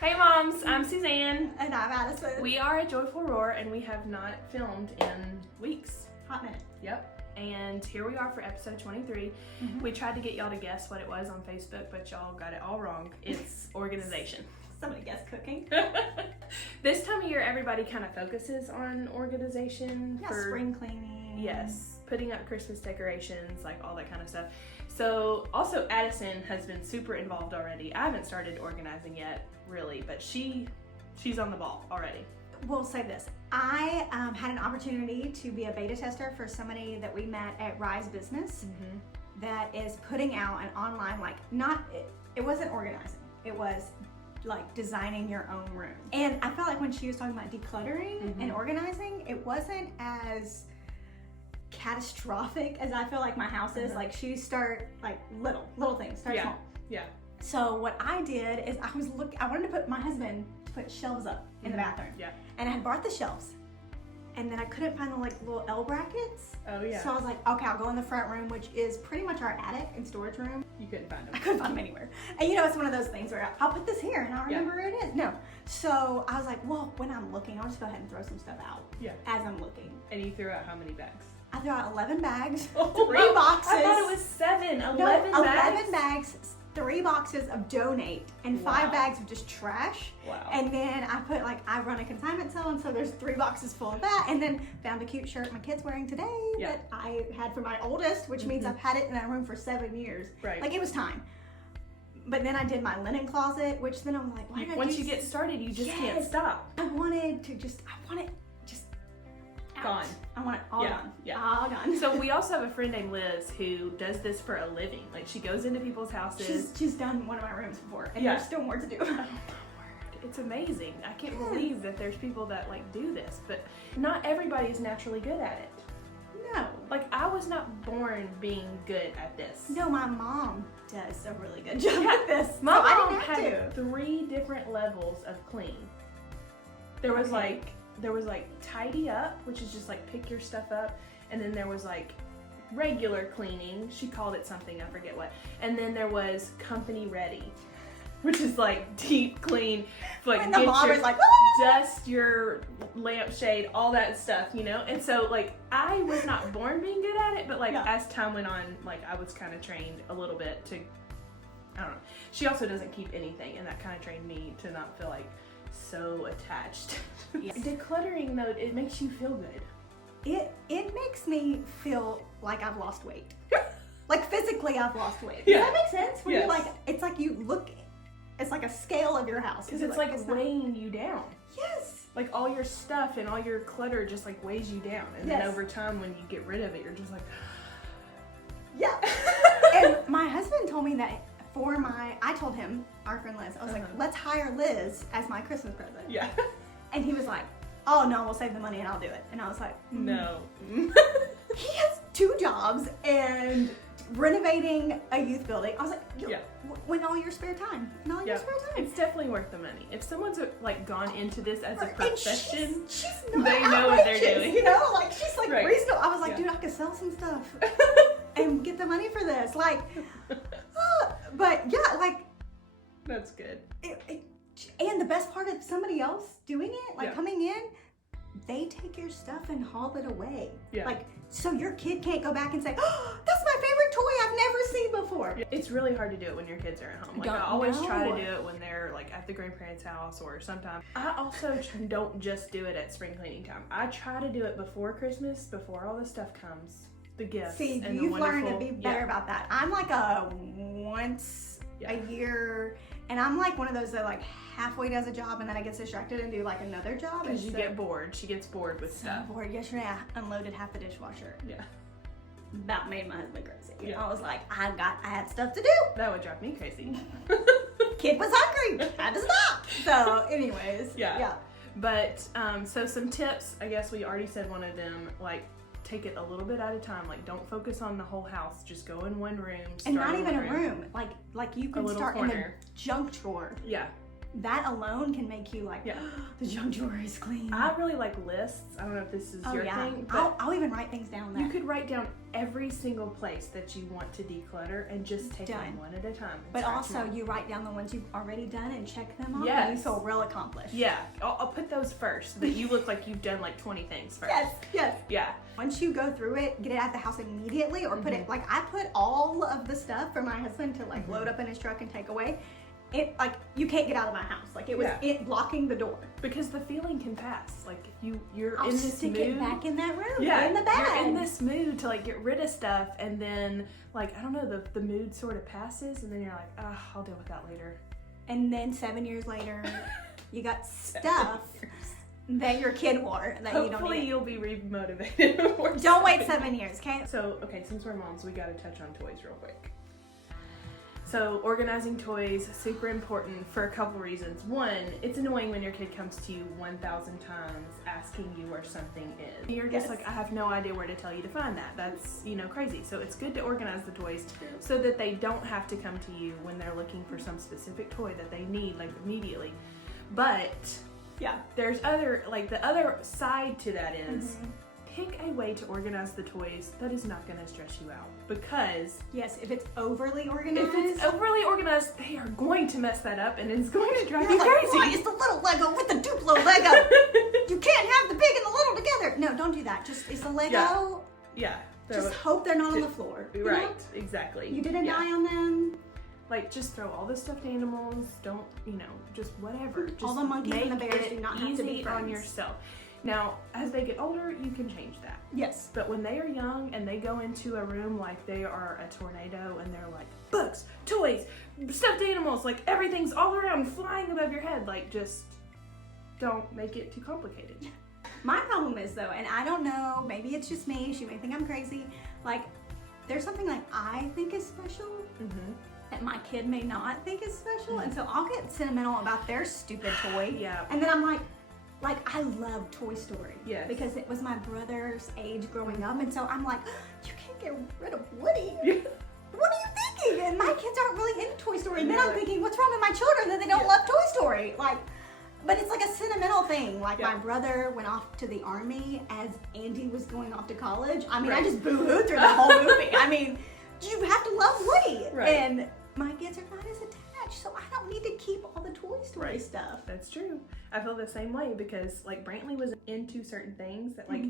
Hey moms, I'm Suzanne. And I'm Addison. We are a Joyful Roar and we have not filmed in weeks. Hot minute. Yep. And here we are for episode 23. We tried to get y'all to guess what it was on Facebook, but y'all got it all wrong. It's organization. Somebody guessed cooking. This time of year, everybody kind of focuses on organization. Yeah, for spring cleaning. Yes, putting up Christmas decorations, like all that kind of stuff. So also Addison has been super involved already. I haven't started organizing yet, really, but she's on the ball already. We'll say this. I had an opportunity to be a beta tester for somebody that we met at Rise Business that is putting out an online, it wasn't organizing. It was like designing your own room. And I felt like when she was talking about decluttering and organizing, it wasn't as catastrophic as I feel like my house is. Like she start like little things, start small. Yeah. So what I did is I wanted to put my husband to put shelves up in the bathroom. Yeah. And I had bought the shelves. And then I couldn't find the little L brackets. Oh yeah. So I was like, okay, I'll go in the front room, which is pretty much our attic and storage room. You couldn't find them. I couldn't find them anywhere. And it's one of those things where I'll put this here and I'll remember where it is. No. So I was like, well, when I'm looking, I'll just go ahead and throw some stuff out. Yeah. As I'm looking. And you threw out how many bags? I threw out 11 bags, Oh, 3 wow. boxes. I thought it was 7. 11 bags? 11 bags, 3 boxes of donate, and 5 Wow. bags of just trash. Wow. And then I put I run a consignment sale, and so there's 3 boxes full of that. And then found a cute shirt my kid's wearing today that I had for my oldest, which means I've had it in that room for 7 years. Right. Like it was time. But then I did my linen closet, which then I'm like, why did I Once you get started, you just can't stop. I want it just out. Gone. I want it all gone. Yeah. All gone. So we also have a friend named Liz who does this for a living. Like she goes into people's houses. She's done one of my rooms before, and Yeah. there's still more to do. Oh my word. It's amazing. I can't believe that there's people that do this, but not everybody is naturally good at it. No. Like I was not born being good at this. No, my mom does a really good job at this. My So I mom didn't have had to. 3 different levels of clean. There was like tidy up, which is just like pick your stuff up, and then there was like regular cleaning. She called it something, I forget what. And then there was company ready, which is like deep clean, like And the mom is like, "Ah!" dust your lampshade, all that stuff, And so like I was not born being good at it, but like as time went on, like I was kind of trained a little bit to, I don't know. She also doesn't keep anything, and that kind of trained me to not feel like so attached. Yes. Decluttering though, it makes you feel good. It makes me feel like I've lost weight. Like physically I've lost weight. Yeah. Does that make sense? When Yes. you're like, it's like you look, it's like a scale of your house. Because You're it's like not- weighing you down. Yes. Like all your stuff and all your clutter just like weighs you down. And then over time when you get rid of it, you're just like, yeah. And my husband told me that I told him, our friend Liz, I was like, let's hire Liz as my Christmas present. yeah. And he was like, oh no, we'll save the money and I'll do it. And I was like, No. He has 2 jobs and renovating a youth building. I was like, when all your spare time. In all your spare time. It's definitely worth the money. If someone's like gone into this as a And profession, she's not they know what they're outrageous, doing. She's like Right. reasonable. I was like, dude, I could sell some stuff and get the money for this. Like, but yeah, like. That's good. And the best part of somebody else doing it, like Yeah. coming in, they take your stuff and haul it away. Yeah. Like, so your kid can't go back and say, oh, that's my favorite toy I've never seen before. Yeah. It's really hard to do it when your kids are at home. Like I always try to do it when they're like at the grandparents' house or sometimes. I also don't just do it at spring cleaning time. I try to do it before Christmas, before all the stuff comes. The gifts. See, and you've the learned to wonderful, be better about that. I'm like a once a year, and I'm like one of those that like halfway does a job and then I get distracted and do like another job. Because you get bored. She gets bored with stuff. I'm bored. Yesterday I unloaded half the dishwasher. Yeah. That made my husband crazy. Yeah. I was like, I had stuff to do. That would drive me crazy. Kid was hungry. Had to stop. So, anyways. Yeah. But so some tips. I guess we already said one of them. Like, take it a little bit at a time. Like, don't focus on the whole house. Just go in one room. And not even a room. Like you can start corner. in the junk drawer. Yeah. That alone can make you like, the junk drawer is clean. I really like lists. I don't know if this is your thing. But I'll even write things down there. you could write down every single place that you want to declutter and just take them one at a time. But also, you write down the ones you've already done and check them off, yes. and you feel real accomplished. Yeah, I'll put those first so that you look like you've done like 20 things first. Yes. Yeah. Once you go through it, get it out of the house immediately, or put it, like I put all of the stuff for my husband to like load up in his truck and take away. It, like, you can't get out of my house. Like, it was it blocking the door. Because the feeling can pass. Like, if you're I'll in this stick mood. it back in that room, yeah, in the bag. You're in this mood to, like, get rid of stuff, and then, like, I don't know, the mood sort of passes, and then you're like, I'll deal with that later. And then 7 years later, you got stuff that your kid wore that you don't Hopefully need. you'll be remotivated. Don't wait 7 years, okay? So, okay, since we're moms, we gotta touch on toys real quick. So organizing toys, super important for a couple reasons. One, it's annoying when your kid comes to you 1,000 times asking you where something is. You're just like, I have no idea where to tell you to find that. That's, crazy. So it's good to organize the toys so that they don't have to come to you when they're looking for some specific toy that they need, like, immediately. But there's the other side to that is pick a way to organize the toys that is not going to stress you out, because if it's overly organized, they are going to mess that up, and it's going to drive you like, crazy. why is the little Lego with the Duplo Lego? You can't have the big and the little together. No, don't do that. Just it's the Lego. Yeah. Just hope they're not on the floor. Right. Exactly. You didn't die on them. Like, just throw all the stuffed animals. Don't, just whatever. Just all the monkeys and the bears make do not it have to be easy on yourself. Now, as they get older, you can change that. Yes. But when they are young and they go into a room like they are a tornado and they're like, books, toys, stuffed animals, like everything's all around flying above your head, like, just don't make it too complicated. My problem is, though, and I don't know, maybe it's just me, she may think I'm crazy, like, there's something like I think is special that my kid may not think is special, and so I'll get sentimental about their stupid toy. And then I'm like, I love Toy Story. Yes. Because it was my brother's age growing up, and so I'm like, you can't get rid of Woody. What are you thinking? And my kids aren't really into Toy Story. And then I'm thinking, what's wrong with my children that they don't love Toy Story? Like, but it's like a sentimental thing. Like, my brother went off to the Army as Andy was going off to college. I mean, I just boo-hooed through the whole movie. I mean, you have to love Woody. And my kids are not as attached, so I don't need to keep all the Toy Story stuff. That's true. I feel the same way because, like, Brantley was into certain things that, like,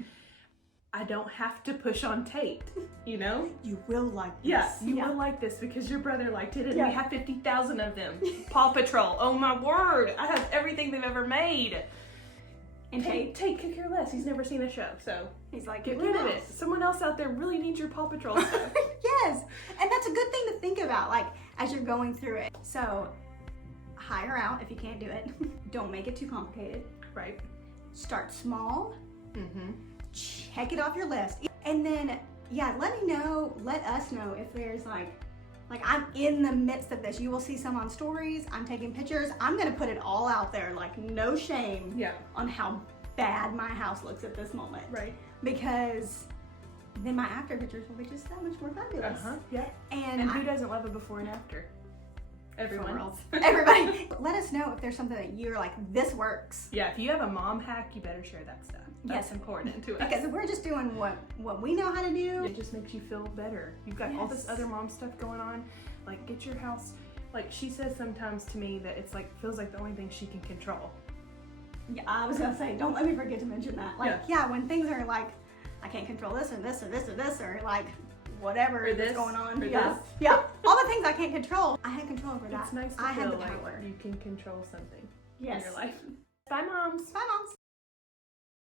I don't have to push on tape, You will like this. Yeah, you will like this because your brother liked it, and we have 50,000 of them. Paw Patrol, oh my word, I have everything they've ever made. And Tate could care less. He's never seen a show, so he's like, get rid of it. Someone else out there really needs your Paw Patrol stuff. Yes, and that's a good thing to think about, like, as you're going through it. So, hire out if you can't do it. Don't make it too complicated. Right. Start small. Check it off your list. And then, let us know if there's like I'm in the midst of this. You will see some on stories. I'm taking pictures. I'm gonna put it all out there, like, no shame on how bad my house looks at this moment. Right. Because then my after pictures will be just that much more fabulous. Yeah. And who doesn't love a before and after? Everyone. Everybody. Let us know if there's something that you're like, this works. Yeah, if you have a mom hack, you better share that stuff. That's important to us. Because we're just doing what we know how to do. It just makes you feel better. You've got all this other mom stuff going on. Like, get your house, like, she says sometimes to me that it's like, feels like the only thing she can control. Yeah, I was gonna say, don't let me forget to mention that. Like, when things are like, I can't control this or this or this or this, or like, whatever is going on. Yeah, all the things I can't control, I had control over that. It's nice to feel like you can control something in your life.